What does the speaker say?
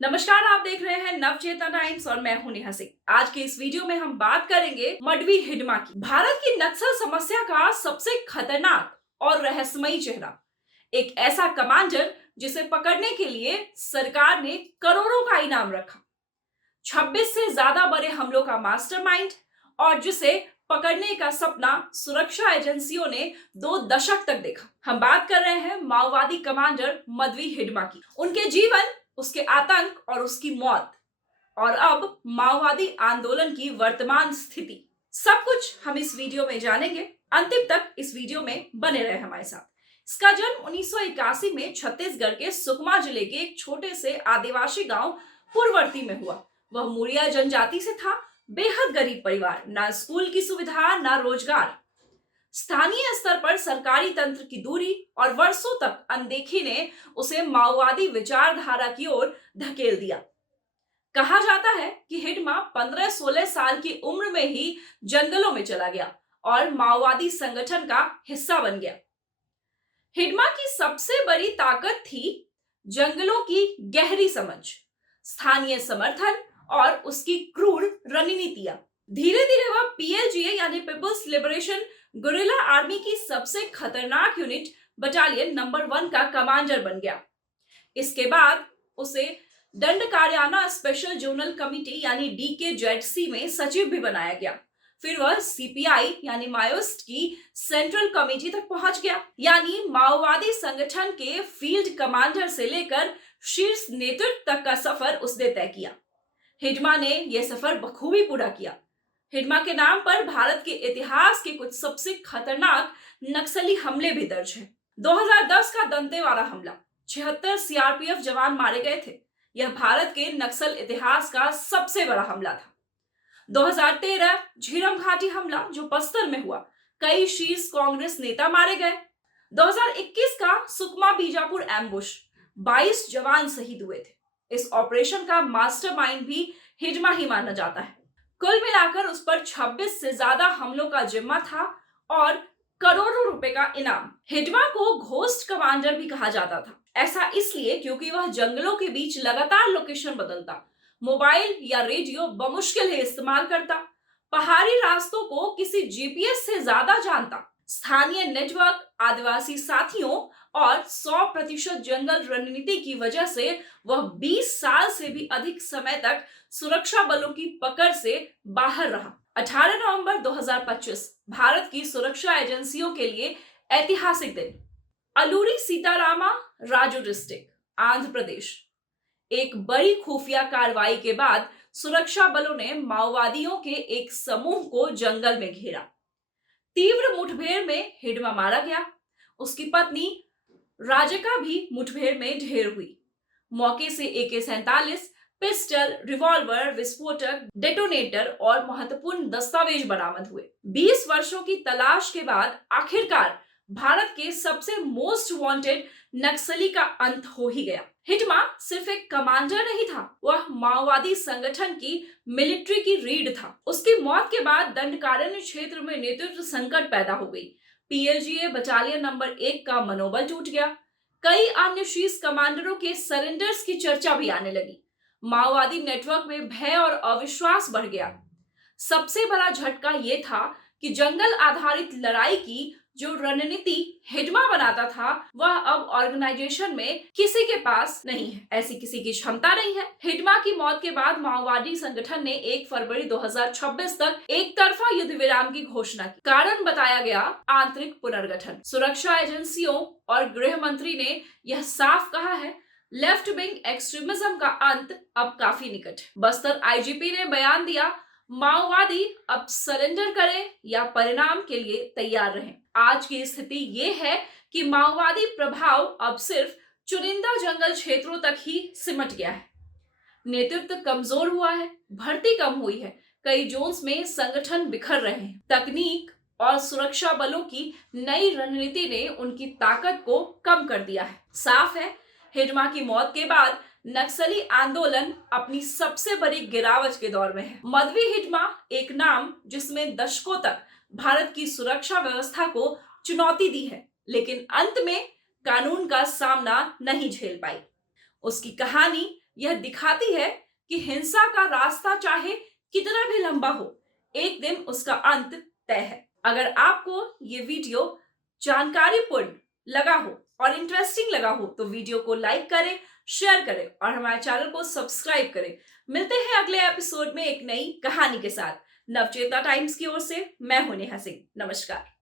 नमस्कार, आप देख रहे हैं नवचेतना टाइम्स और मैं हूं नेहा सिंह। आज के इस वीडियो में हम बात करेंगे मडवी हिडमा की। भारत की नक्सल समस्या का सबसे खतरनाक और रहस्यमयी चेहरा, एक ऐसा कमांडर जिसे पकड़ने के लिए सरकार ने करोड़ों का इनाम रखा, 26 से ज्यादा बड़े हमलों का मास्टरमाइंड और जिसे पकड़ने का सपना सुरक्षा एजेंसियों ने 2 दशक तक देखा। हम बात कर रहे हैं माओवादी कमांडर मदवी हिडमा की। उनके जीवन, उसके आतंक और उसकी मौत, और अब माओवादी आंदोलन की वर्तमान स्थिति, सब कुछ हम इस वीडियो में जानेंगे। अंतिम तक इस वीडियो में बने रहे हमारे साथ। इसका जन्म 1981 में छत्तीसगढ़ के सुकमा जिले के एक छोटे से आदिवासी गांव पूर्ववर्ती में हुआ। वह मुरिया जनजाति से था, बेहद गरीब परिवार, ना स्कूल की सुविधा ना रोजगार। स्थानीय स्तर पर सरकारी तंत्र की दूरी और वर्षों तक अनदेखी ने उसे माओवादी विचारधारा की ओर धकेल दिया। कहा जाता है कि हिडमा 15-16 साल की उम्र में ही जंगलों में चला गया और माओवादी संगठन का हिस्सा बन गया। हिडमा की सबसे बड़ी ताकत थी जंगलों की गहरी समझ, स्थानीय समर्थन और उसकी क्रूर रणनीतियां। धीरे धीरे वह पीएलजीए यानी पीपल्स लिबरेशन गुरिल्ला आर्मी की सबसे खतरनाक यूनिट बटालियन नंबर 1 का कमांडर बन गया। इसके बाद उसे दंडकार्याना स्पेशल जोनल कमिटी यानी डीकेजेडसी में सचिव भी बनाया गया। फिर वह सीपीआई यानी माओइस्ट की सेंट्रल कमेटी तक पहुंच गया, यानी माओवादी संगठन के फील्ड कमांडर से लेकर शीर्ष नेतृत्व तक का सफर उसने तय किया। हिडमा ने यह सफर बखूबी पूरा किया। हिडमा के नाम पर भारत के इतिहास के कुछ सबसे खतरनाक नक्सली हमले भी दर्ज हैं। 2010 का दंतेवाड़ा हमला, 76 सीआरपीएफ जवान मारे गए थे। यह भारत के नक्सल इतिहास का सबसे बड़ा हमला था। 2013 झीरम घाटी हमला जो बस्तर में हुआ, कई शीर्ष कांग्रेस नेता मारे गए। 2021 का सुकमा बीजापुर एम्बुश, 22 जवान शहीद हुए थे। इस ऑपरेशन का मास्टरमाइंड भी हिडमा ही माना जाता है। कुल मिलाकर उस पर 26 से ज्यादा हमलों का जिम्मा था और करोड़ों रुपए का इनाम। हिडमा को घोस्ट कमांडर भी कहा जाता था। ऐसा इसलिए क्योंकि वह जंगलों के बीच लगातार लोकेशन बदलता, मोबाइल या रेडियो बमुश्किल ही इस्तेमाल करता, पहाड़ी रास्तों को किसी जीपीएस से ज्यादा जानता, स्थानीय नेटवर्क, आदिवासी साथियों और 100% जंगल रणनीति की वजह से वह 20 साल से भी अधिक समय तक सुरक्षा बलों की पकड़ से बाहर रहा। 18 नवंबर 2025 भारत की सुरक्षा एजेंसियों के लिए ऐतिहासिक दिन। अलूरी सीतारामा राजू डिस्ट्रिक्ट, आंध्र प्रदेश। एक बड़ी खुफिया कार्रवाई के बाद सुरक्षा बलों ने माओवादियों के एक समूह को जंगल में घेरा। तीव्र मुठभेड़ में हिडमा मारा गया। उसकी पत्नी राजिका भी मुठभेड़ में ढेर हुई। मौके से AK-47, पिस्टल, रिवॉल्वर, विस्फोटक, डेटोनेटर और महत्वपूर्ण दस्तावेज बरामद हुए। 20 वर्षों की तलाश के बाद आखिरकार भारत के सबसे मोस्ट वांटेड नक्सली का अंत हो ही गया। हिडमा सिर्फ एक कमांडर नहीं था, वह माओवादी संगठन की मिलिट्री की रीढ़ था। उसकी मौत के बाद दंडकारण्य क्षेत्र में नेतृत्व संकट पैदा हो गई। पीएलजीए बटालियन नंबर 1 का मनोबल टूट गया। कई अन्य शीर्ष कमांडरों के सरेंडर्स की चर्चा भी आने लगी। माओवादी नेटवर्क में भय और अविश्वास बढ़ गया। सबसे बड़ा झटका यह था कि जंगल आधारित लड़ाई की जो रणनीति हिडमा बनाता था, वह अब ऑर्गेनाइजेशन में किसी के पास नहीं है। ऐसी किसी की क्षमता नहीं है। हिडमा की मौत के बाद माओवादी संगठन ने 1 फरवरी 2026 तक एक तरफा युद्ध विराम की घोषणा की। कारण बताया गया आंतरिक पुनर्गठन। सुरक्षा एजेंसियों और गृह मंत्री ने यह साफ कहा है, लेफ्ट विंग एक्सट्रीमिज्म का अंत अब काफी निकट है। बस्तर आईजीपी ने बयान दिया, माओवादी अब सरेंडर करें या परिणाम के लिए तैयार रहें। आज की स्थिति ये है कि माओवादी प्रभाव अब सिर्फ चुनिंदा जंगल क्षेत्रों तक ही सिमट गया है। नेतृत्व कमजोर हुआ है, भर्ती कम हुई है, कई जोन्स में संगठन बिखर रहे हैं। तकनीक और सुरक्षा बलों की नई रणनीति ने उनकी ताकत को कम कर दिया है। साफ है, हिडमा की मौत के बाद नक्सली आंदोलन अपनी सबसे बड़ी गिरावट के दौर में है। मदवी हिडमा एक नाम जिसमें दशकों तक भारत की सुरक्षा व्यवस्था को चुनौती दी है, लेकिन अंत में कानून का सामना नहीं झेल पाई। उसकी कहानी यह दिखाती है कि हिंसा का रास्ता चाहे कितना भी लंबा हो, एक दिन उसका अंत तय है। अगर आपको ये वीडियो जानकारीपूर्ण लगा हो और इंटरेस्टिंग लगा हो तो वीडियो को लाइक करें, शेयर करें और हमारे चैनल को सब्सक्राइब करें। मिलते हैं अगले एपिसोड में एक नई कहानी के साथ। नवचेतना टाइम्स की ओर से मैं हूं नेहा सिंह। नमस्कार।